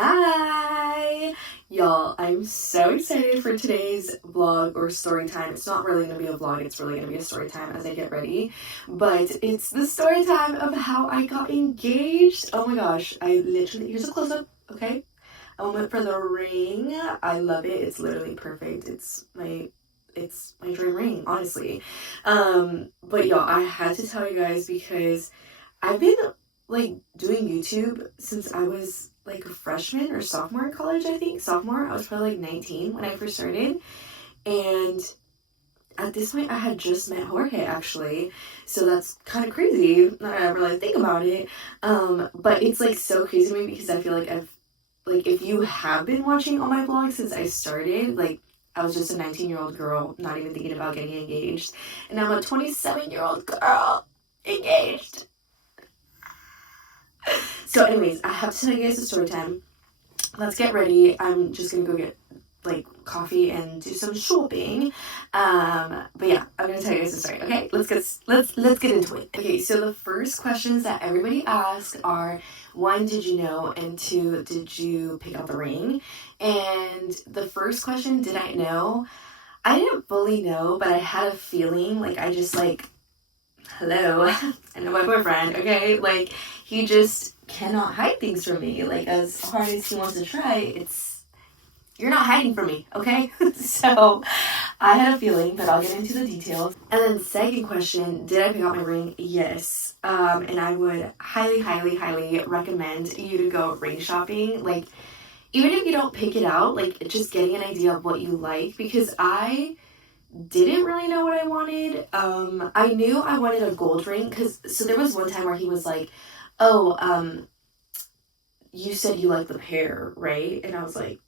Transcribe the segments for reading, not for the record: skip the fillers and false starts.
Hi! Y'all, I'm so excited for today's vlog or story time. It's not really going to be a vlog, it's really going to be a story time as I get ready. But it's the story time of how I got engaged. Oh my gosh, here's a close-up, okay? I went for the ring. I love it. It's literally perfect. It's my dream ring, honestly. But y'all, I had to tell you guys because I've been doing YouTube since I was like a freshman or sophomore in college, I think. Sophomore, I was probably like 19 when I first started. And at this point, I had just met Jorge, actually. So that's kind of crazy that I ever think about it. But it's like so crazy to me because I feel like if you have been watching all my vlogs since I started, I was just a 19-year-old girl, not even thinking about getting engaged. And I'm a 27-year-old girl engaged. So anyways, I have to tell you guys the story time. Let's get ready. I'm just gonna go get coffee and do some shopping. But yeah, I'm gonna tell you guys the story. Okay, let's get into it. Okay, so the first questions that everybody asks are, one, did you know? And two, did you pick out the ring? And the first question, did I know? I didn't fully know, but I had a feeling. I just hello, I know my boyfriend, okay? He just cannot hide things from me. As hard as he wants to try, you're not hiding from me, okay? So, I had a feeling, but I'll get into the details. And then second question, did I pick out my ring? Yes. And I would highly, highly, highly recommend you to go ring shopping. Even if you don't pick it out, just getting an idea of what you like, because I didn't really know what I wanted. I knew I wanted a gold ring so there was one time where he was like, oh, you said you like the pair, right? And I was like,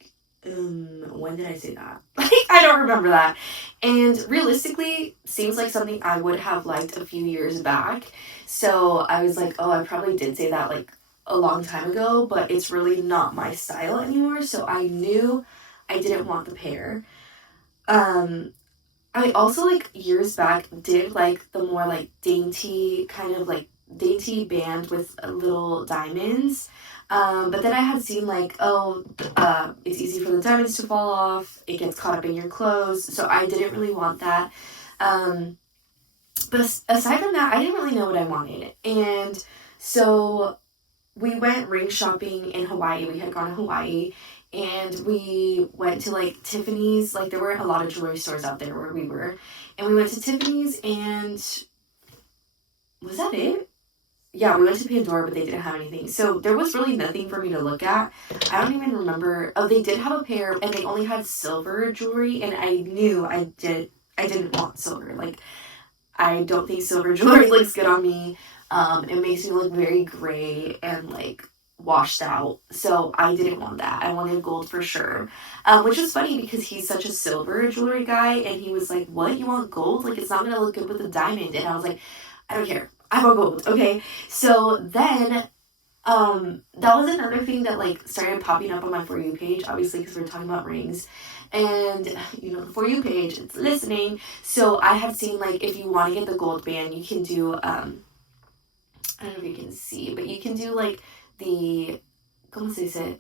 when did I say that? I don't remember that. And realistically, seems like something I would have liked a few years back. So I was like, oh, I probably did say that a long time ago, but it's really not my style anymore. So I knew I didn't want the pair. I also years back did the more dainty kind of dainty band with little diamonds. But then I had seen it's easy for the diamonds to fall off. It gets caught up in your clothes. So I didn't really want that. But aside from that, I didn't really know what I wanted. And so we went ring shopping in Hawaii. We had gone to Hawaii. And we went to Tiffany's. There weren't a lot of jewelry stores out there where we were. And we went to Tiffany's, and was that it? Yeah, we went to Pandora, but they didn't have anything. So there was really nothing for me to look at. I don't even remember. Oh, they did have a pair, and they only had silver jewelry, and I knew I didn't want silver. I don't think silver jewelry looks good on me. It makes me look very gray and washed out. So I didn't want that. I wanted gold for sure. Which was funny because he's such a silver jewelry guy, and he was like, what, you want gold? It's not gonna look good with a diamond. And I was like, I don't care, I want gold. Okay, so then that was another thing that started popping up on my For You page, obviously because we're talking about rings. And the For You page, it's listening. So I have seen if you want to get the gold band, you can do I don't know if you can see, but you can do the, ¿cómo se dice?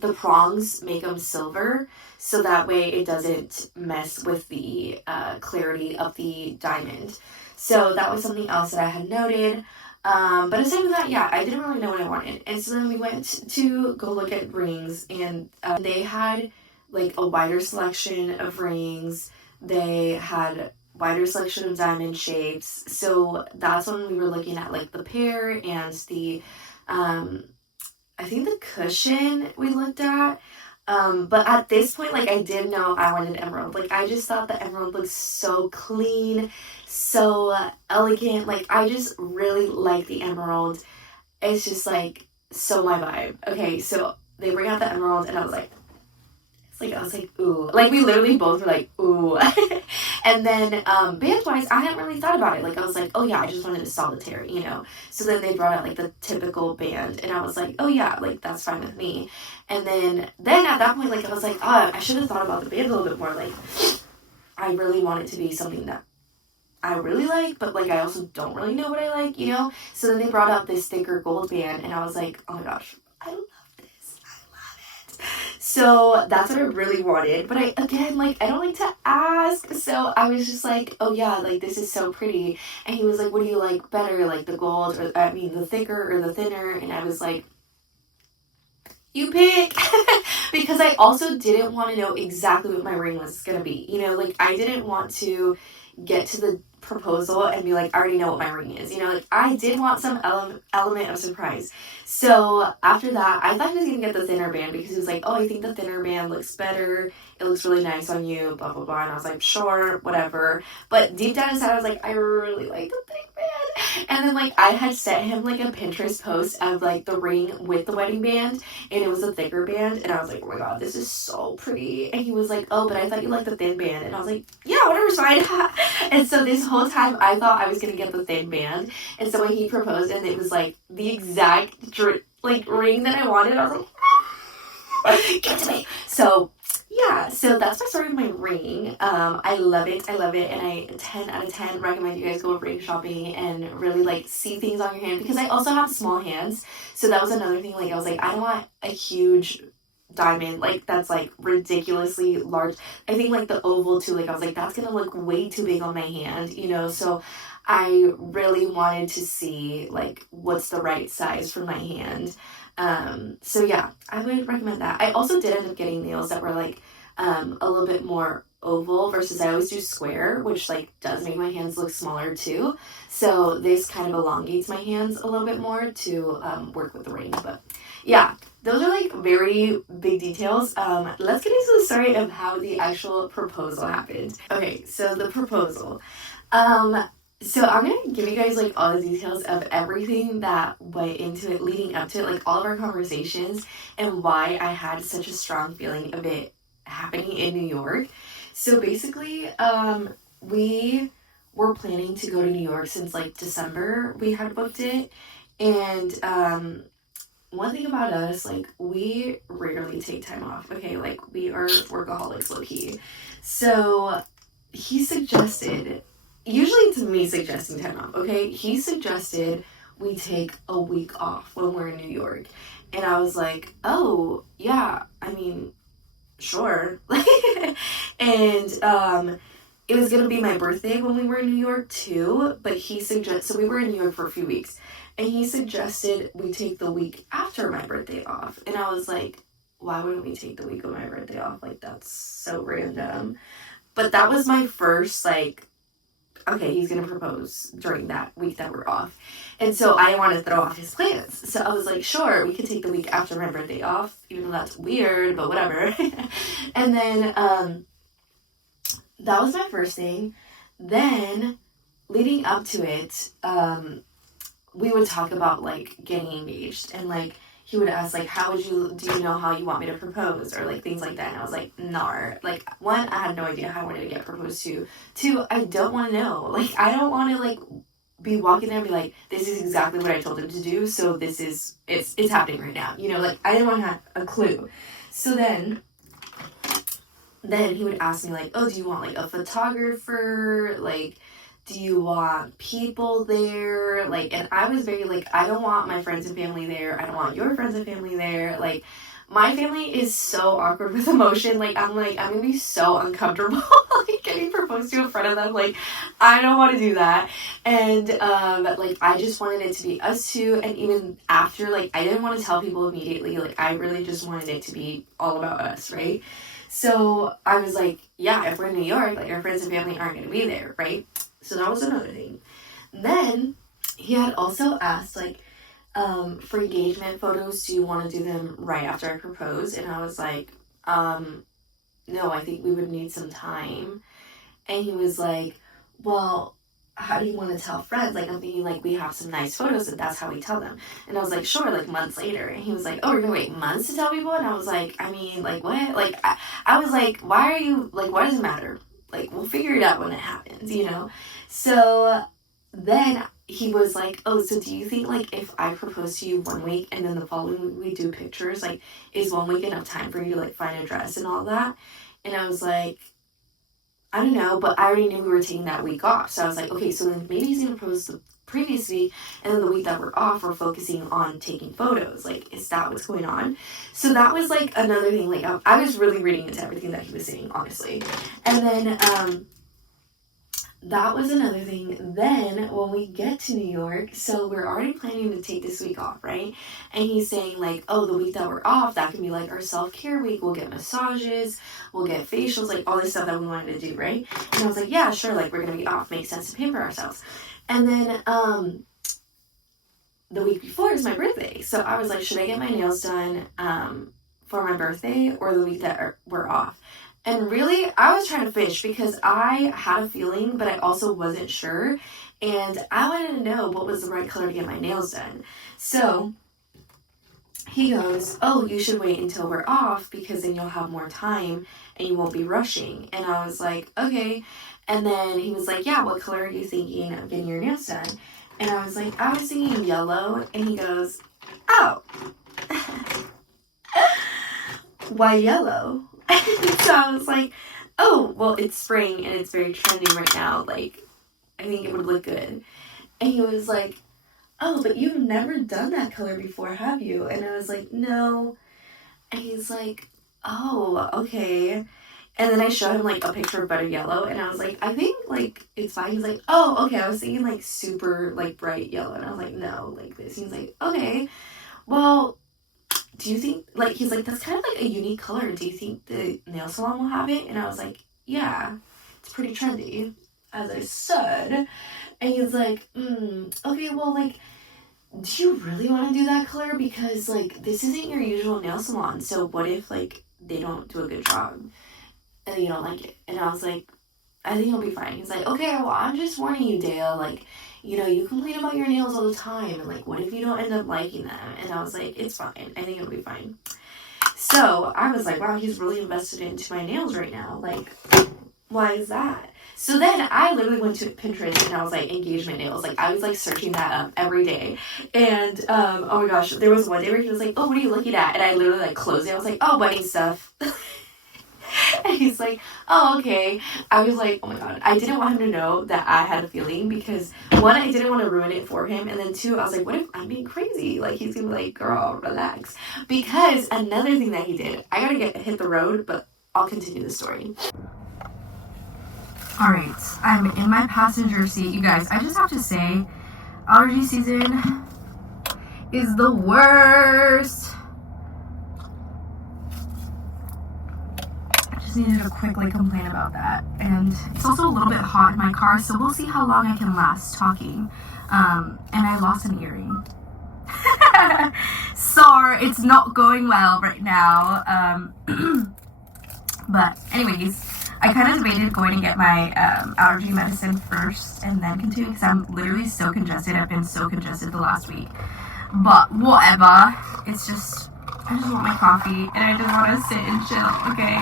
The prongs, make them silver, so that way it doesn't mess with the clarity of the diamond. So that was something else that I had noted. But aside from that, yeah, I didn't really know what I wanted. And so then we went to go look at rings, and they had a wider selection of rings. They had wider selection of diamond shapes. So that's when we were looking at the pair and the I think the cushion we looked at. But at this point, I did know I wanted emerald. I just thought the emerald looked so clean, so elegant. I just really like the emerald. It's just so my vibe. Okay, so they bring out the emerald, and I was like, ooh. We literally both were ooh. And then, band-wise, I hadn't really thought about it. I was like, oh yeah, I just wanted a solitaire, So then they brought out, the typical band, and I was like, oh yeah, that's fine with me. And then at that point, I was like, oh, I should have thought about the band a little bit more. I really want it to be something that I really like, but I also don't really know what I like, So then they brought out this thicker gold band, and I was like, oh my gosh, I love this. So that's what I really wanted. But I don't like to ask. So I was just like, oh yeah, like this is so pretty. And he was like, what do you like better? Like the gold, or I mean, the thicker or the thinner? And I was like, you pick. Because I also didn't want to know exactly what my ring was going to be. You know, like I didn't want to get to the proposal and be like, I already know what my ring is. You know, like I did want some element of surprise. So after that, I thought he was going to get the thinner band because he was like, oh, I think the thinner band looks better. It looks really nice on you, blah, blah, blah. And I was like, sure, whatever. But deep down inside, I was like, I really like the thick band. And then like I had sent him like a Pinterest post of like the ring with the wedding band, and it was a thicker band. And I was like, oh my God, this is so pretty. And he was like, oh, but I thought you liked the thin band. And I was like, yeah, whatever's fine. And so this whole time I thought I was going to get the thin band. And so when he proposed and it was like the exact like ring that I wanted, I was like, give it to me. So yeah, so that's my story of my ring. I love it, and I 10 out of 10 recommend you guys go ring shopping and really like see things on your hand, because I also have small hands, so that was another thing. Like I was like, I don't want a huge diamond like that's like ridiculously large. I think like the oval too, like I was like, that's gonna look way too big on my hand, you know. So I really wanted to see like what's the right size for my hand. So yeah, I would recommend that. I also did end up getting nails that were like a little bit more oval versus I always do square, which like does make my hands look smaller too. So this kind of elongates my hands a little bit more to work with the ring. But yeah, those are like very big details. Let's get into the story of how the actual proposal happened. Okay, so the proposal. So I'm gonna give you guys like all the details of everything that went into it, leading up to it, like all of our conversations and why I had such a strong feeling of it happening in New York. So basically, we were planning to go to New York since like December. We had booked it, and one thing about us, like we rarely take time off. Okay, like we are workaholics, low key. So he suggested. Usually it's me suggesting time off, okay? He suggested we take a week off when we're in New York. And I was like, oh, yeah, I mean, sure. And it was going to be my birthday when we were in New York too, but so we were in New York for a few weeks. And he suggested we take the week after my birthday off. And I was like, why wouldn't we take the week of my birthday off? Like, that's so random. But that was my first, like, okay, he's going to propose during that week that we're off. And so I didn't want to throw off his plans. So I was like, sure, we could take the week after my birthday off, even though that's weird, but whatever. And then that was my first thing. Then leading up to it, we would talk about like getting engaged, and like he would ask like, do you know how you want me to propose, or like things like that. And I was like, nar. Like, one, I had no idea how I wanted to get proposed to. Two, I don't want to know. Like, I don't want to like be walking there and be like, this is exactly what I told him to do, so it's happening right now. You know, like I didn't want to have a clue. So then he would ask me like, oh, do you want like a photographer? Like, do you want people there? Like, and I was very like, I don't want my friends and family there. I don't want your friends and family there. Like, my family is so awkward with emotion. Like, I'm gonna be so uncomfortable like getting proposed to in front of them. Like, I don't want to do that. And like, I just wanted it to be us two. And even after, like, I didn't want to tell people immediately. Like, I really just wanted it to be all about us, right? So I was like, yeah, if we're in New York, like, our friends and family aren't gonna be there, right? So that was another thing. Then he had also asked, like, for engagement photos, do you want to do them right after I propose? And I was like, no, I think we would need some time. And he was like, well, how do you want to tell friends? Like, I'm thinking, like, we have some nice photos, and that's how we tell them. And I was like, sure, like, months later. And he was like, oh, we're going to wait months to tell people? And I was like, I mean, like, what? Like, I was like, why are you, like, why does it matter? Like, we'll figure it out when it happens, you know? So then he was like, oh, so do you think, like, if I propose to you 1 week and then the following week we do pictures, like, is 1 week enough time for you to, like, find a dress and all that? And I was like, I don't know, but I already knew we were taking that week off. So I was like, okay, so then maybe he's going to propose the previous week, and then the week that we're off, we're focusing on taking photos. Like, is that what's going on? So that was like another thing. Like, I was really reading into everything that he was saying, honestly. And then that was another thing. Then when we get to New York, so we're already planning to take this week off, right? And he's saying like, oh, the week that we're off, that can be like our self-care week. We'll get massages, we'll get facials, like all this stuff that we wanted to do, right? And I was like, yeah, sure, like we're gonna be off, makes sense to pamper ourselves. And then the week before is my birthday, so I was like, should I get my nails done for my birthday or the week that we're off? And really, I was trying to fish because I had a feeling, but I also wasn't sure. And I wanted to know what was the right color to get my nails done. So he goes, oh, you should wait until we're off because then you'll have more time and you won't be rushing. And I was like, okay. And then he was like, yeah, what color are you thinking of getting your nails done? And I was like, I was thinking yellow. And he goes, oh, why yellow? So I was like, oh, well, it's spring and it's very trendy right now. Like, I think it would look good. And he was like, oh, but you've never done that color before, have you? And I was like, no. And he's like, oh, okay. And then I showed him, like, a picture of better yellow. And I was like, I think, like, it's fine. He's like, oh, okay. I was thinking, like, super, like, bright yellow. And I was like, no, like this. He's like, okay. Well, do you think, like, he's like, that's kind of like a unique color. Do you think the nail salon will have it? And I was like, yeah, it's pretty trendy, as I said. And he's like, okay, well, like, do you really want to do that color? Because, like, this isn't your usual nail salon. So what if, like, they don't do a good job and you don't like it? And I was like, I think it'll be fine. He's like, okay, well, I'm just warning you, Dale, like, you know, you complain about your nails all the time, and, like, what if you don't end up liking them? And I was like, it's fine. I think it'll be fine. So I was like, wow, he's really invested into my nails right now. Like, why is that? So then I literally went to Pinterest, and I was like, engagement nails. Like, I was, like, searching that up every day. And, oh my gosh, there was one day where he was like, oh, what are you looking at? And I literally, like, closed it. I was like, oh, wedding stuff. And he's like, oh, okay. I was like, oh my god. I didn't want him to know that I had a feeling because, one, I didn't want to ruin it for him. And then, two, I was like, what if I'm being crazy? Like, he's going to be like, girl, relax. Because another thing that he did, I got to hit the road, but I'll continue the story. Alright, I'm in my passenger seat. You guys, I just have to say, allergy season is the worst. Needed to quickly complain about that, and it's also a little bit hot in my car, so we'll see how long I can last talking. And I lost an earring. Sorry, it's not going well right now. But anyways, I kind of debated going to get my allergy medicine first and then continue because I'm literally so congested. I've been so congested the last week, but whatever. It's just, I just want my coffee and I just want to sit and chill. Okay.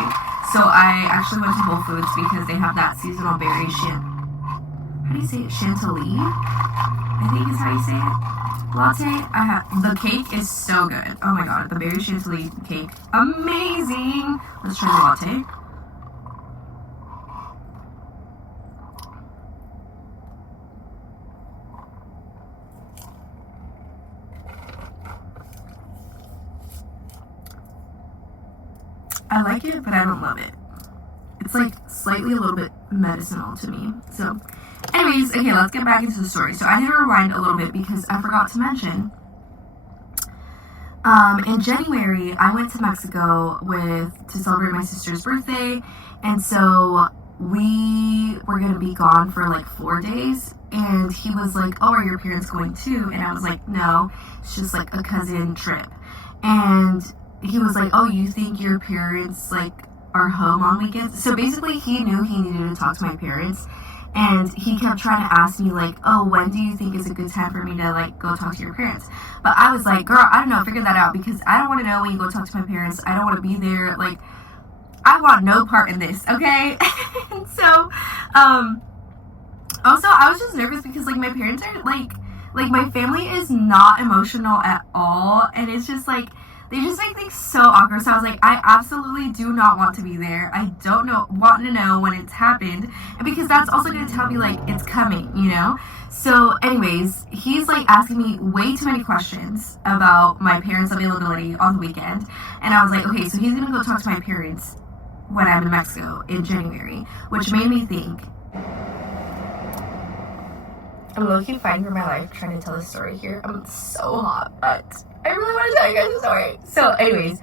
So I actually went to Whole Foods because they have that seasonal berry how do you say it? Chantilly? I think is how you say it. Latte. The cake is so good. Oh my god, the berry chantilly cake. Amazing! Let's try the latte. I like it, but I don't love it. It's like slightly a little bit medicinal to me. So, anyways, okay, let's get back into the story. So I need to rewind a little bit because I forgot to mention. In January, I went to Mexico to celebrate my sister's birthday, and so we were gonna be gone for like 4 days. And he was like, "Oh, are your parents going too?" And I was like, "No, it's just like a cousin trip." And he was like, "Oh, you think your parents like are home on weekends?" So basically he knew he needed to talk to my parents, and he kept trying to ask me like, "Oh, when do you think is a good time for me to like go talk to your parents?" But I was like, "Girl, I don't know, figure that out because I don't want to know when you go talk to my parents. I don't want to be there. Like, I want no part in this, okay?" And so also I was just nervous because like my parents are like my family is not emotional at all, and it's just like they just make things so awkward. So I was like, I absolutely do not want to be there. I don't want to know when it's happened, and because that's also going to tell me like it's coming, you know. So anyways, he's like asking me way too many questions about my parents' availability on the weekend, and I was like, okay, so he's going to go talk to my parents when I'm in Mexico in January, which made me think, I'm low-key fighting for my life trying to tell this story here. I'm so hot, but I really want to tell you guys the story. So anyways,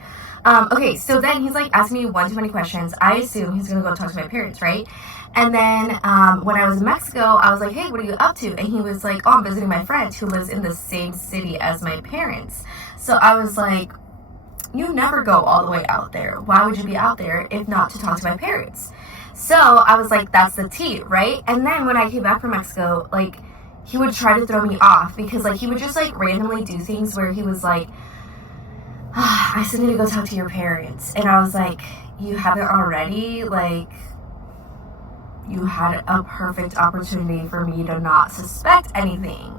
okay, so then he's like asking me one too many questions. I assume he's gonna go talk to my parents, right? And then when I was in Mexico, I was like, hey, what are you up to? And he was like, oh, I'm visiting my friend who lives in the same city as my parents. So I was like, you never go all the way out there. Why would you be out there if not to talk to my parents? So I was like, that's the tea, right? And then when I came back from Mexico, like, he would try to throw me off because, like, he would just, like, randomly do things where he was like, I still need to go talk to your parents. And I was like, you haven't already? Like, you had a perfect opportunity for me to not suspect anything,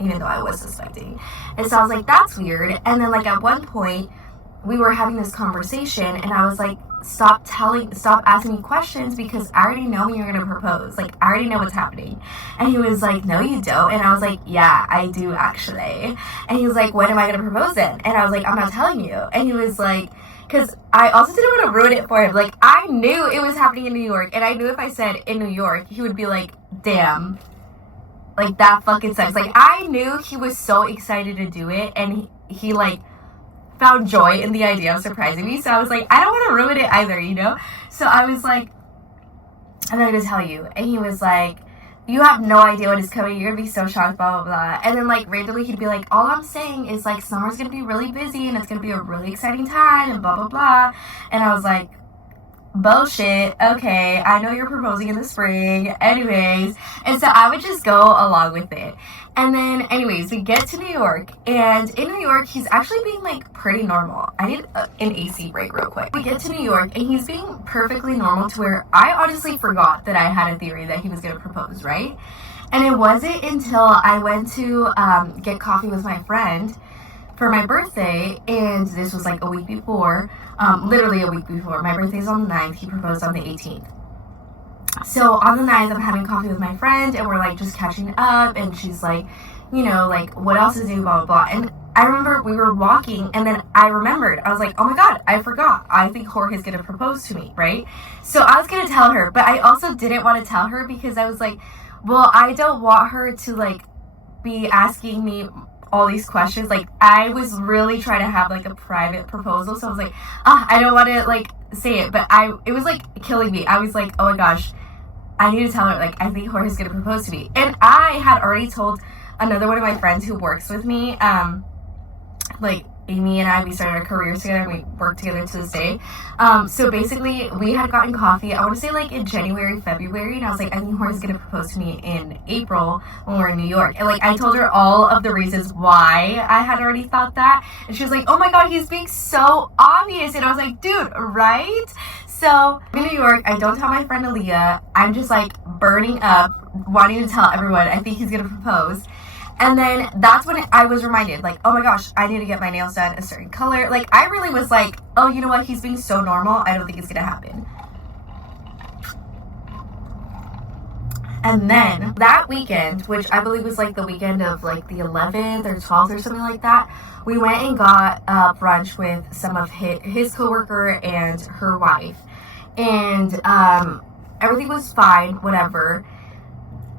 even though I was suspecting. And so I was like, that's weird. And then, like, at one point, we were having this conversation, and I was like, stop asking me questions because I already know when you're going to propose. Like, I already know what's happening. And he was like, no, you don't. And I was like, yeah, I do actually. And he was like, when am I going to propose then? And I was like, I'm not telling you. And he was like, because I also didn't want to ruin it for him. Like, I knew it was happening in New York, and I knew if I said in New York, he would be like, damn, like, that fucking sucks. Like, I knew he was so excited to do it, and he like, found joy in the idea of surprising me. So I was like, I don't want to ruin it either, you know? So I was like, I'm not going to tell you. And he was like, you have no idea what is coming. You're going to be so shocked, blah, blah, blah. And then, like, randomly he'd be like, all I'm saying is, like, summer's going to be really busy and it's going to be a really exciting time and blah, blah, blah. And I was like, bullshit. Okay, I know you're proposing in the spring. Anyways. And so I would just go along with it. And then, anyways, we get to New York, and in New York, he's actually being, like, pretty normal. I need an AC break real quick. We get to New York, and he's being perfectly normal to where I honestly forgot that I had a theory that he was going to propose, right? And it wasn't until I went to get coffee with my friend for my birthday, and this was, like, a week before, literally a week before. My birthday's on the 9th. He proposed on the 18th. So on the 9th, I'm having coffee with my friend, and we're, like, just catching up, and she's like, you know, like, what else is new, blah, blah, blah. And I remember we were walking, and then I remembered. I was like, oh, my God, I forgot. I think Jorge's going to propose to me, right? So I was going to tell her, but I also didn't want to tell her because I was like, well, I don't want her to, like, be asking me all these questions. Like, I was really trying to have, like, a private proposal, so I was like, I don't want to, like, say it, but it was, like, killing me. I was like, oh, my gosh. I need to tell her, like, I think Jorge's going to propose to me. And I had already told another one of my friends who works with me, like, Amy and I, we started our careers together, and we work together to this day. So basically, we had gotten coffee, I want to say, like, in January, February, and I was like, I think Jorge's going to propose to me in April when we're in New York. And, like, I told her all of the reasons why I had already thought that, and she was like, oh my God, he's being so obvious. And I was like, dude, right? So, in New York, I don't tell my friend Aaliyah. I'm just, like, burning up, wanting to tell everyone I think he's going to propose. And then that's when I was reminded, like, oh my gosh, I need to get my nails done a certain color. Like, I really was like, oh, you know what? He's being so normal. I don't think it's going to happen. And then that weekend, which I believe was, like, the weekend of, like, the 11th or 12th or something like that, we went and got brunch with some of his coworker and her wife. And everything was fine, whatever.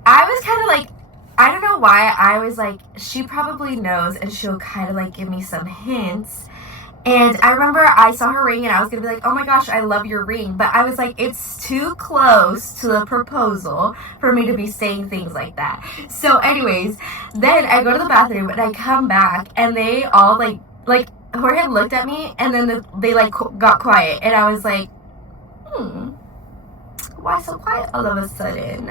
I was kind of like, I don't know why, I was like, she probably knows, and she'll kind of, like, give me some hints. And I remember I saw her ring, and I was going to be like, oh my gosh, I love your ring. But I was like, it's too close to the proposal for me to be saying things like that. So anyways, then I go to the bathroom, and I come back, and they all, like Jorge looked at me, and then they, like, got quiet. And I was like, why so quiet all of a sudden?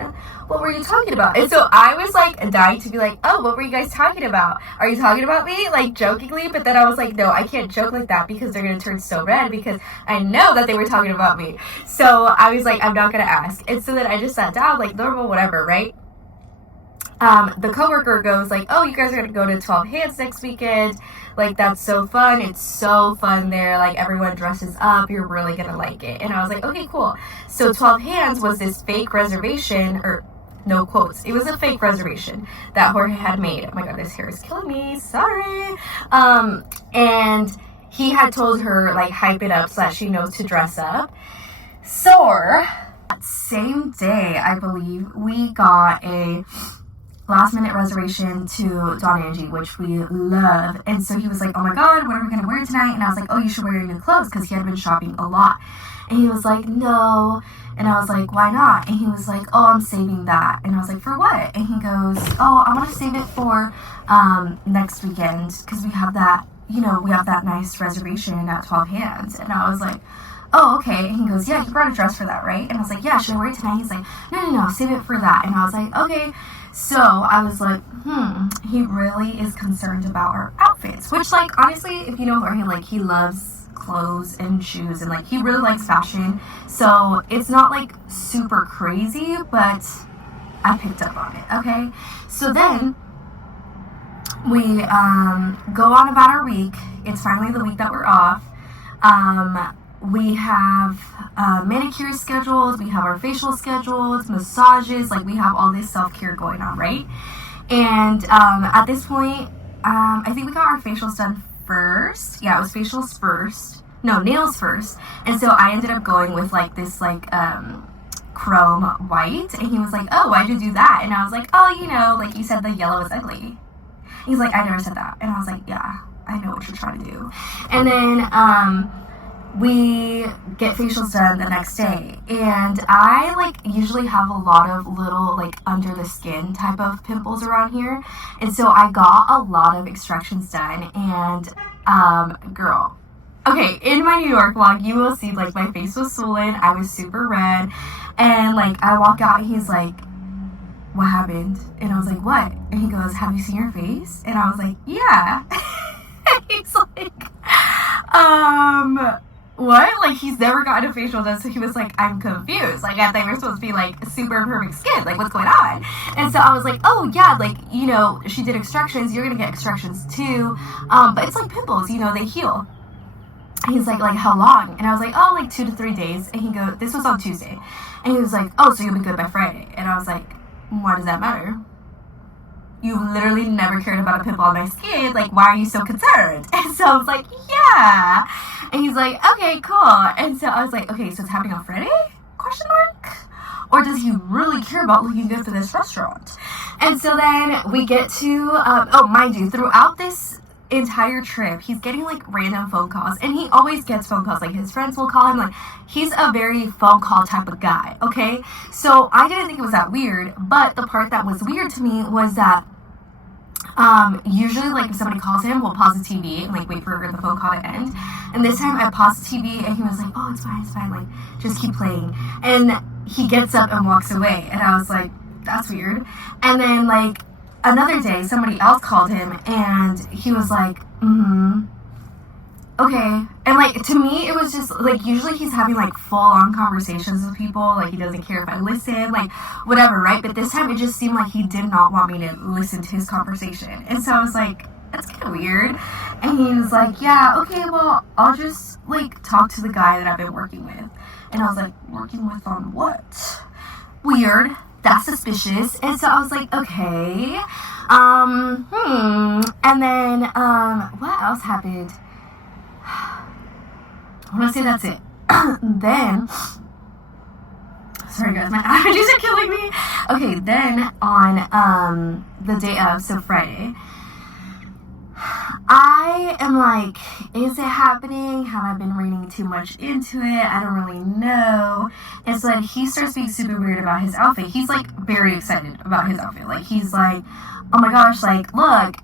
What were you talking about? And so I was, like, dying to be like, oh, what were you guys talking about? Are you talking about me? Like, jokingly? But then I was like, no, I can't joke like that because they're going to turn so red because I know that they were talking about me. So I was like, I'm not going to ask. And so then I just sat down, like, normal, whatever, right? the coworker goes like, oh, you guys are gonna go to 12 Hands next weekend. Like, that's so fun. It's so fun there. Like, everyone dresses up. You're really gonna like it. And I was like, okay, cool. So 12 Hands was this fake reservation, or no quotes. It was a fake reservation that Jorge had made. Oh my god, this hair is killing me. Sorry. And he had told her, like, hype it up so that she knows to dress up. So, that same day, I believe, we got a last minute reservation to Don Angie, which we love. And so he was like, oh my god, what are we going to wear tonight? And I was like, oh, you should wear your new clothes, because he had been shopping a lot. And he was like, no. And I was like, why not? And he was like, oh, I'm saving that. And I was like, for what? And he goes, oh, I want to save it for next weekend, because we have that, you know, we have that nice reservation at 12 Hands. And I was like, oh, okay. And he goes, yeah, you brought a dress for that, right? And I was like, yeah, should I wear it tonight? He's like, no, save it for that. And I was like, okay. So I was like, he really is concerned about our outfits. Which, like, honestly, if you know Jorge, like, he loves clothes and shoes, and, like, he really likes fashion. So it's not, like, super crazy, but I picked up on it, okay? So then we go on about our week. It's finally the week that we're off. We have manicures scheduled, we have our facial scheduled, massages, like, we have all this self-care going on, right? And at this point, I think we got our facials done first. Yeah, it was facials first. No, nails first. And so I ended up going with, like, this, like, chrome white. And he was like, oh, why'd you do that? And I was like, oh, you know, like, you said the yellow is ugly. He's like, I never said that. And I was like, yeah, I know what you're trying to do. And then, we get facials done the next day, and I, like, usually have a lot of little, like, under the skin type of pimples around here, and so I got a lot of extractions done. And girl, okay, in my New York vlog, you will see, like, my face was swollen, I was super red, and, like, I walk out, and he's like, what happened? And I was like, what? And he goes, have you seen your face? And I was like, yeah. And he's like, what? Like, he's never gotten a facial done, so he was like, I'm confused. Like, I thought we were supposed to be, like, super perfect skin. Like, what's going on? And so I was like, oh, yeah, like, you know, she did extractions. You're gonna get extractions, too. But it's like pimples, you know, they heal. He's like, how long? And I was like, oh, like 2 to 3 days. And he goes, this was on Tuesday. And he was like, oh, so you'll be good by Friday. And I was like, why does that matter? You literally never cared about a pimple on my skin. Like, why are you so concerned? And so I was like, yeah. And he's like, okay, cool. And so I was like, okay, so it's happening on Friday? Question mark? Or does he really care about looking good for this restaurant? And so then we get to, oh, mind you, throughout this entire trip, he's getting, like, random phone calls. And he always gets phone calls. Like, his friends will call him. Like, he's a very phone call type of guy, okay? So I didn't think it was that weird. But the part that was weird to me was that usually, like, if somebody calls him, we'll pause the TV and, like, wait for the phone call to end. And this time I paused the TV, and he was like, oh, it's fine, like, just keep playing. And he gets up and walks away, and I was like, that's weird. And then, like, another day, somebody else called him, and he was like, okay. And, like, to me, it was just, like, usually he's having, like, full-on conversations with people. Like, he doesn't care if I listen, like, whatever, right? But this time, it just seemed like he did not want me to listen to his conversation. And so I was like, that's kind of weird. And he was like, yeah, okay, well, I'll just, like, talk to the guy that I've been working with. And I was like, working with on what? Weird. That's suspicious. And so I was like, okay. And then, what else happened? I want to say that's it. Then, sorry guys, my allergies are killing me. Okay, then on the day of, so Friday, I am like, is it happening? Have I been reading too much into it? I don't really know. And so then he starts being super weird about his outfit. He's, like, very excited about his outfit. Like, he's like, oh my gosh, like, look,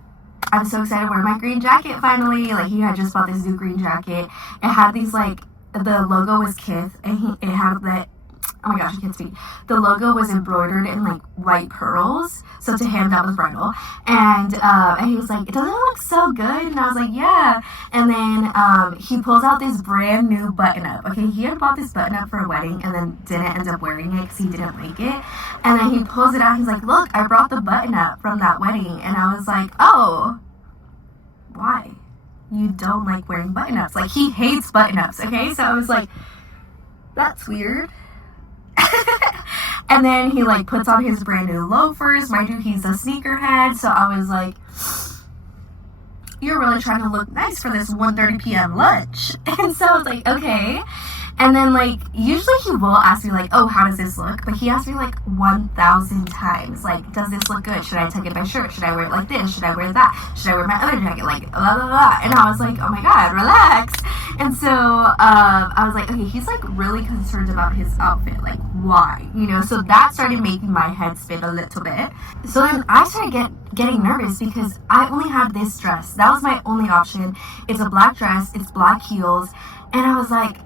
I'm so excited to wear my green jacket finally. Like, he had just bought this new green jacket. It had these, like, the logo was Kith, and it had that oh my gosh, I can't speak. The logo was embroidered in like white pearls. So to him, that was bridal. And he was like, doesn't it look so good? And I was like, yeah. And then he pulls out this brand new button up. Okay, he had bought this button up for a wedding and then didn't end up wearing it because he didn't like it. And then he pulls it out. He's like, look, I brought the button up from that wedding. And I was like, oh, why? You don't like wearing button ups. Like, he hates button ups. Okay, so I was like, that's weird. And then he like puts on his brand new loafers. Mind you, he's a sneakerhead. So I was like, you're really trying to look nice for this 1:30 p.m. lunch. And so I was like, okay. And then, like, usually he will ask me, like, oh, how does this look? But he asked me, like, 1,000 times, like, does this look good? Should I tuck in my shirt? Should I wear it like this? Should I wear that? Should I wear my other jacket? Like, blah, blah, blah. And I was like, oh, my God, relax. And so I was like, okay, he's, like, really concerned about his outfit. Like, why? You know, so that started making my head spin a little bit. So then I started getting nervous because I only had this dress. That was my only option. It's a black dress. It's black heels. And I was like,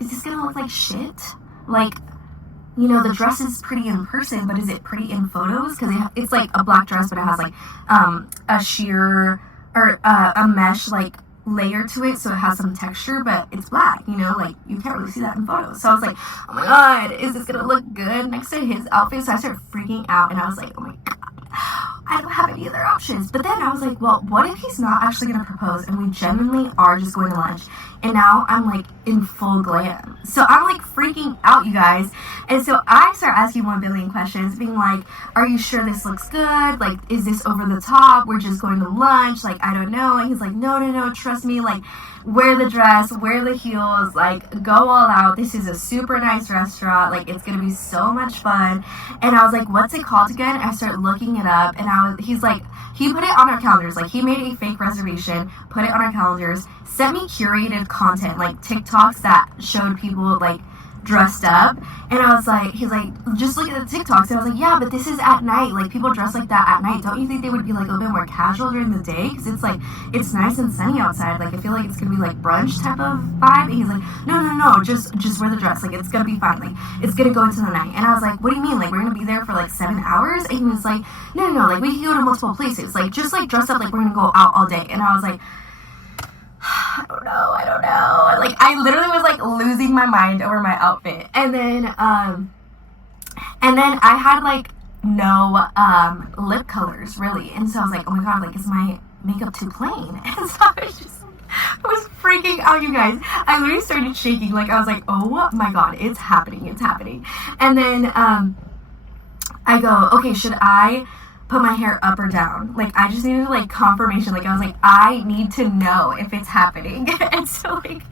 is this gonna look like shit? Like, you know, the dress is pretty in person, but is it pretty in photos? Because it's like a black dress, but it has like a sheer or a mesh like layer to it, so it has some texture, but it's black, you know, like you can't really see that in photos. So I was like, oh my God, is this gonna look good next to his outfit? So I started freaking out, and I was like, oh my God, I don't have any other options. But then I was like, well, what if he's not actually gonna propose and we genuinely are just going to lunch? And now I'm like in full glam. So I'm like freaking out, you guys. And so I start asking 1 billion questions, being like, are you sure this looks good? Like, is this over the top? We're just going to lunch. Like, I don't know. And he's like, no, trust me. Like, wear the dress, wear the heels, like, go all out. This is a super nice restaurant. Like, it's gonna be so much fun. And I was like, what's it called again? I started looking it up, and he's like, he put it on our calendars. Like, he made a fake reservation, put it on our calendars, sent me curated content, like TikToks that showed people like dressed up. And I was like, he's like, just look at the TikToks. And I was like, yeah, but this is at night. Like, people dress like that at night. Don't you think they would be like a little bit more casual during the day? Because it's like, it's nice and sunny outside. Like, I feel like it's gonna be like brunch type of vibe. And he's like, no, just wear the dress. Like, it's gonna be fine. Like, it's gonna go into the night. And I was like, what do you mean? Like, we're gonna be there for like 7 hours? And he was like, no, like, we can go to multiple places. Like, just like dress up like we're gonna go out all day. And I was like, I don't know. Like, I literally was like losing my mind over my outfit. And then I had like no lip colors really. And so I was like, oh my God, like, is my makeup too plain? And so I was freaking out, you guys. I literally started shaking. Like, I was like, oh my God, it's happening. And then I go, okay, should I put my hair up or down? Like, I just needed like confirmation. Like, I was like, I need to know if it's happening. And so like,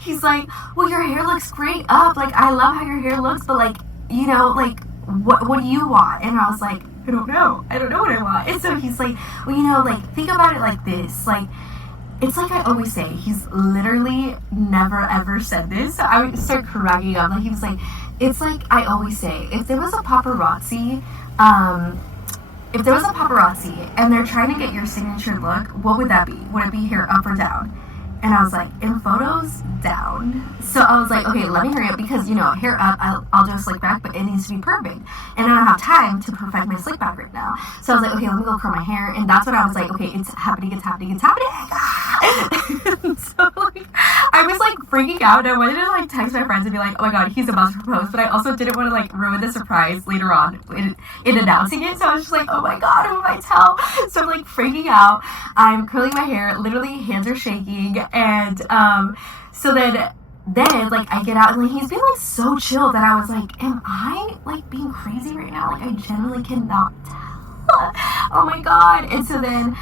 he's like, well, your hair looks great up. Like, I love how your hair looks, but like, you know, like, what do you want? And I was like, I don't know what I want. And so he's like, well, you know, like, think about it like this. Like, it's like I always say, he's literally never ever said this. So I would start cracking up. Like, he was like, it's like I always say, if there was a paparazzi and they're trying to get your signature look, what would that be? Would it be hair up or down? And I was like, in photos, down. So I was like, okay, let me hurry up because, you know, hair up, I'll do a slick back, but it needs to be perfect. And I don't have time to perfect my slick back right now. So I was like, okay, let me go curl my hair. And that's when I was like, okay, it's happening. So like, I was like freaking out. And I wanted to like text my friends and be like, oh my God, he's about to propose. But I also didn't want to like ruin the surprise later on in announcing it. So I was just like, oh my God, who do I tell? So I'm like freaking out. I'm curling my hair. Literally, hands are shaking. And so then like I get out and like he's being like so chill that I was like, am I like being crazy right now? Like, I genuinely cannot tell. Oh my God. And so then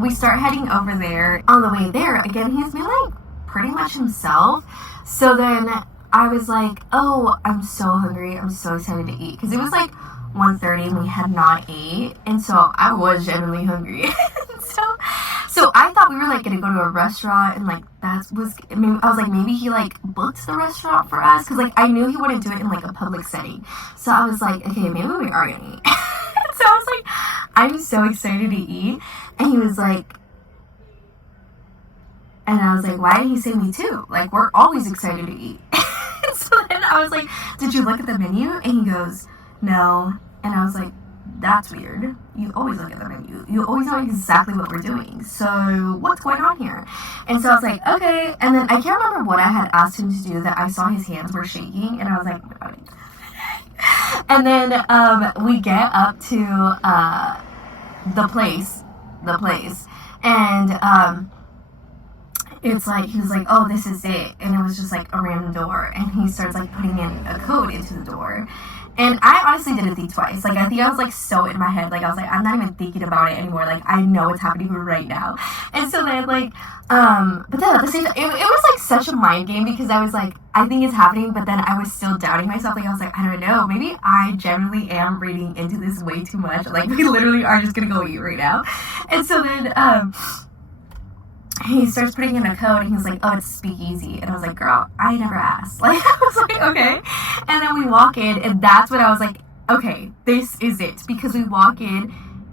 we start heading over there. On the way there, again, he's been like pretty much himself. So then I was like, oh, I'm so hungry. I'm so excited to eat. Because it was like 1:30 and we had not ate. And so I was genuinely hungry. So I thought we were like gonna go to a restaurant and like I was like, maybe he like booked the restaurant for us, because like I knew he wouldn't do it in like a public setting. So I was like, okay, maybe we are gonna eat. So I was like, I'm so excited to eat. And he was like, and I was like, why did he say me too? Like, we're always excited to eat. So then I was like, did you look at the menu? And he goes, no. And I was like, that's weird. You always look at the menu. You always know exactly what we're doing. So what's going on here? And so I was like, okay. And then I can't remember what I had asked him to do that I saw his hands were shaking. And I was like, oh my God. And then we get up to the place. And it's like, he was like, oh, this is it. And it was just like a random door. And he starts like putting in a code into the door. And I honestly didn't think twice. Like, I think I was, like, so in my head. Like, I was like, I'm not even thinking about it anymore. Like, I know what's happening right now. And so then, like, but then at the same time, it was, like, such a mind game because I was like, I think it's happening, but then I was still doubting myself. Like, I was like, I don't know. Maybe I generally am reading into this way too much. Like, we literally are just gonna go eat right now. And so then, he starts putting in a code and he's like, oh, it's speakeasy. And I was like, girl, I never asked. Like, I was like, okay. And then we walk in and that's when I was like, okay, this is it. Because we walk in,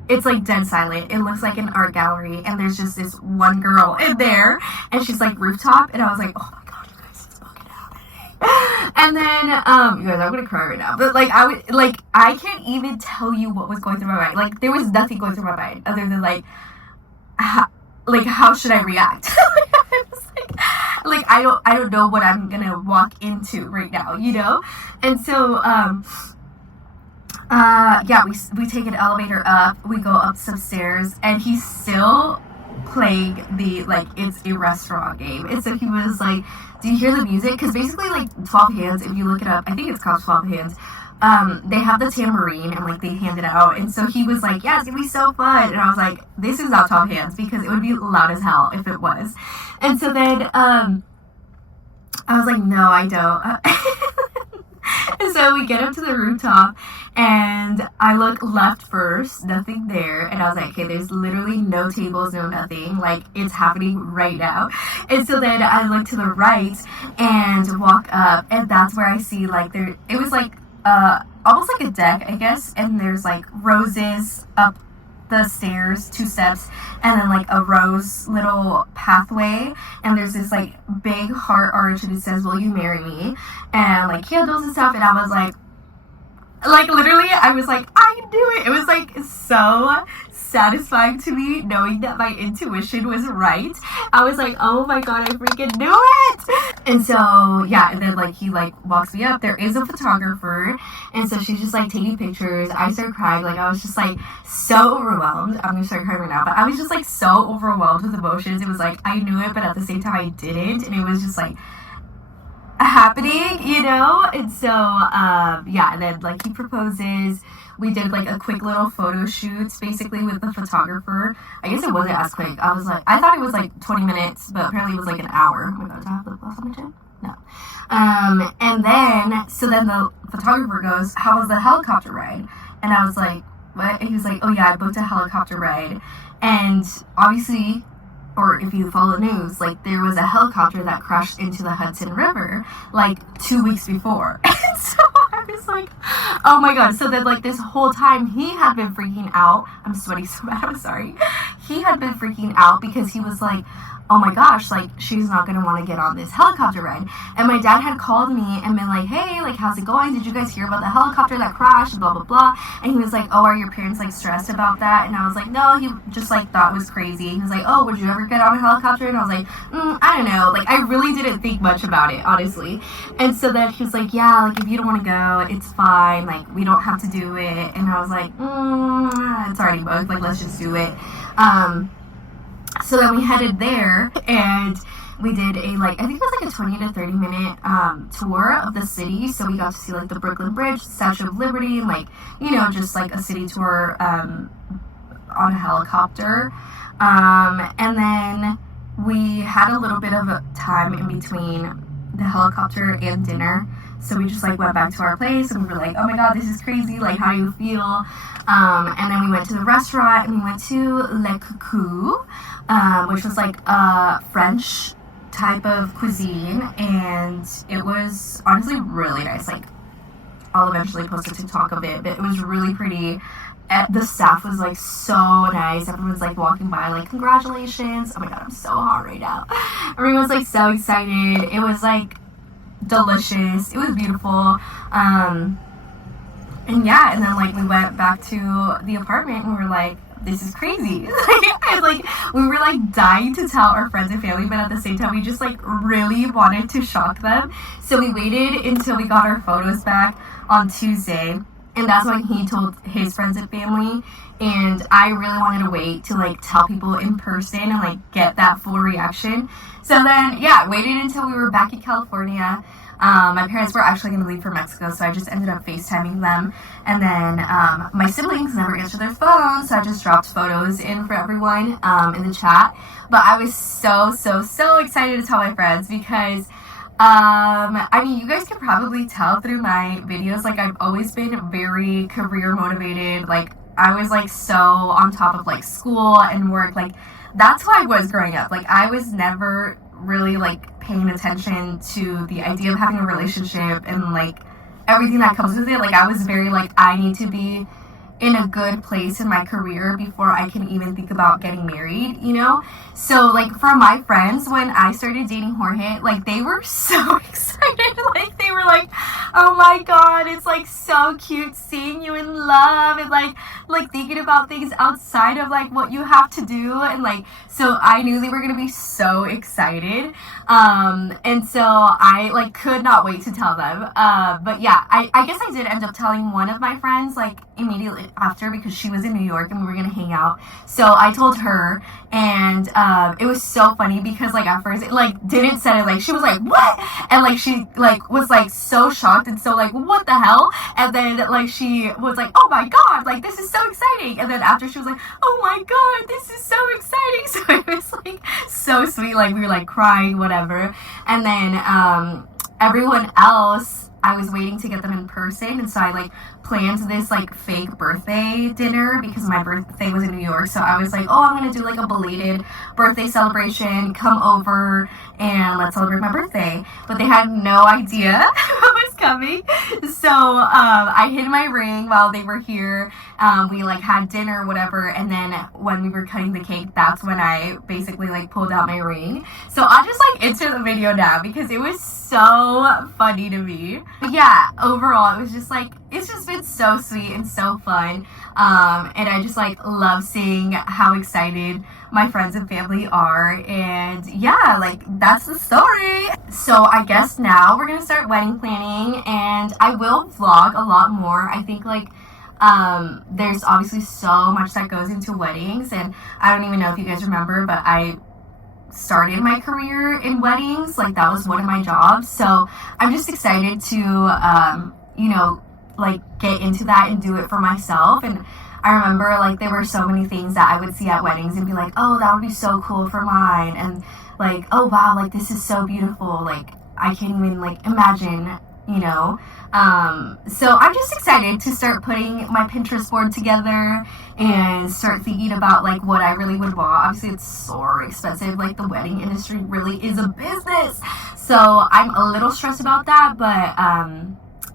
it's like dead silent. It looks like an art gallery and there's just this one girl in there and she's like rooftop. And I was like, oh my God, you guys, it's fucking happening. And then, you guys, I'm gonna cry right now. But like, I can't even tell you what was going through my mind. Like, there was nothing going through my mind other than like, how should I react? I was like I don't know what I'm gonna walk into right now, you know? And so yeah, we take an elevator up, we go up some stairs, and he's still playing the like it's a restaurant game. And so he was like, do you hear the music? Because basically like 12 Hands, if you look it up, I think it's called 12 Hands. They have the tambourine and like they hand it out, and so he was like, yeah, it's gonna be so fun. And I was like, this is not 12 Hands because it would be loud as hell if it was. And so then I was like, no, I don't. And so we get up to the rooftop and I look left first, nothing there. And I was like, okay, there's literally no tables, no nothing. Like, it's happening right now. And so then I look to the right and walk up, and that's where I see like it was like almost like a deck, I guess, and there's like roses up the stairs, 2 steps, and then like a rose little pathway, and there's this like big heart arch and it says, will you marry me? And like candles and stuff. And I was like literally I was like, I can do it. It was like so satisfying to me knowing that my intuition was right. I was like, oh my God, I freaking knew it. And so yeah, and then like he like walks me up. There is a photographer, and so she's just like taking pictures. I start crying. Like, I was just like so overwhelmed. I'm gonna start crying right now, but I was just like so overwhelmed with emotions. It was like I knew it, but at the same time I didn't, and it was just like happening, you know? And so yeah, and then like he proposes. We did like a quick little photo shoot basically with the photographer. I guess it wasn't as quick. I thought it was like 20 minutes, but apparently it was like an hour. Oh my God, do I have lip gloss on my chin? No. And then, so then the photographer goes, how was the helicopter ride? And I was like, what? And he was like, oh yeah, I booked a helicopter ride. And obviously, or if you follow the news, like there was a helicopter that crashed into the Hudson River like 2 weeks before. And so I was like, oh my God. So then like this whole time he had been freaking out. I'm sweating so bad, I'm sorry. He had been freaking out because he was like, oh my gosh, like she's not gonna want to get on this helicopter ride. And my dad had called me and been like, hey, like how's it going? Did you guys hear about the helicopter that crashed? Blah blah blah. And he was like, oh, are your parents like stressed about that? And I was like, no, he just like thought it was crazy. He was like, oh, would you ever get on a helicopter? And I was like, I don't know. Like I really didn't think much about it, honestly. And so then he was like, yeah, like if you don't want to go, it's fine. Like we don't have to do it. And I was like, it's already booked. Like let's just do it. So then we headed there and we did a like, I think it was like a 20 to 30 minute tour of the city. So we got to see like the Brooklyn Bridge, Statue of Liberty, and like, you know, just like a city tour on a helicopter. And then we had a little bit of a time in between the helicopter and dinner. So we just like went back to our place and we were like, oh my God, this is crazy. Like, how do you feel? And then we went to the restaurant and we went to Le Coucou, which was like a French type of cuisine. And it was honestly really nice. Like, I'll eventually post a TikTok of it, but it was really pretty. The staff was like so nice. Everyone's like walking by like, congratulations. Oh my God, I'm so hot right now. Everyone was like so excited. It was like delicious. It was beautiful. And yeah, and then like we went back to the apartment and we were like, this is crazy. Like we were like dying to tell our friends and family, but at the same time we just like really wanted to shock them. So we waited until we got our photos back on Tuesday, and that's when he told his friends and family. And I really wanted to wait to like tell people in person and like get that full reaction. So then yeah, waited until we were back in California. My parents were actually going to leave for Mexico, so I just ended up FaceTiming them. And then my siblings never answered their phones, so I just dropped photos in for everyone in the chat. But I was so excited to tell my friends because, I mean, you guys can probably tell through my videos, like I've always been very career motivated. Like I was like so on top of like school and work. Like that's who I was growing up. Like I was never really like paying attention to the idea of having a relationship and like everything that comes with it. Like I was very like, I need to be in a good place in my career before I can even think about getting married, you know? So like for my friends, when I started dating Jorge, like they were so excited. Like they were like, oh my god, it's like so cute seeing you in love, and like thinking about things outside of like what you have to do. And like, so I knew they were gonna be so excited. And so I like could not wait to tell them. But yeah, I guess I did end up telling one of my friends like immediately after, because she was in New York and we were gonna hang out. So I told her, and it was so funny because like at first it like didn't say it, like she was like, what? And like she like was like so shocked and so like, what the hell? And then like she was like, oh my god, like this is so exciting. And then after she was like, oh my god, this is so exciting. So it was like so sweet. Like we were like crying, whatever. And then everyone else, I was waiting to get them in person, and so I like planned this like fake birthday dinner because my birthday was in New York. So I was like, oh, I'm gonna do like a belated birthday celebration, come over and let's celebrate my birthday. But they had no idea what was coming. So I hid my ring while they were here. We like had dinner or whatever, and then when we were cutting the cake, that's when I basically like pulled out my ring. So I'll just like insert the video now because it was so funny to me. But yeah, overall it was just like, it's just been so sweet and so fun. And I just like love seeing how excited my friends and family are. And yeah, like that's the story. So I guess now we're gonna start wedding planning, and I will vlog a lot more. I think like there's obviously so much that goes into weddings, and I don't even know if you guys remember, but I started my career in weddings. Like that was one of my jobs. So I'm just excited to you know, like get into that and do it for myself. And I remember like there were so many things that I would see at weddings and be like, oh, that would be so cool for mine. And like, oh wow, like this is so beautiful. Like I can't even like imagine, you know. So I'm just excited to start putting my Pinterest board together and start thinking about like what I really would want. Obviously it's so expensive. Like the wedding industry really is a business. So I'm a little stressed about that, but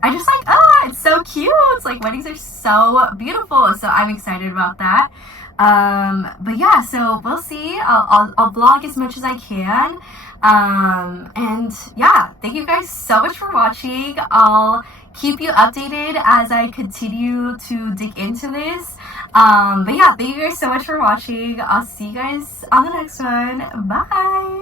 I just like, oh, it's so cute. It's like weddings are so beautiful. So I'm excited about that. But yeah, so we'll see. I'll vlog as much as I can. And yeah, thank you guys so much for watching. I'll keep you updated as I continue to dig into this. But yeah, thank you guys so much for watching. I'll see you guys on the next one. Bye.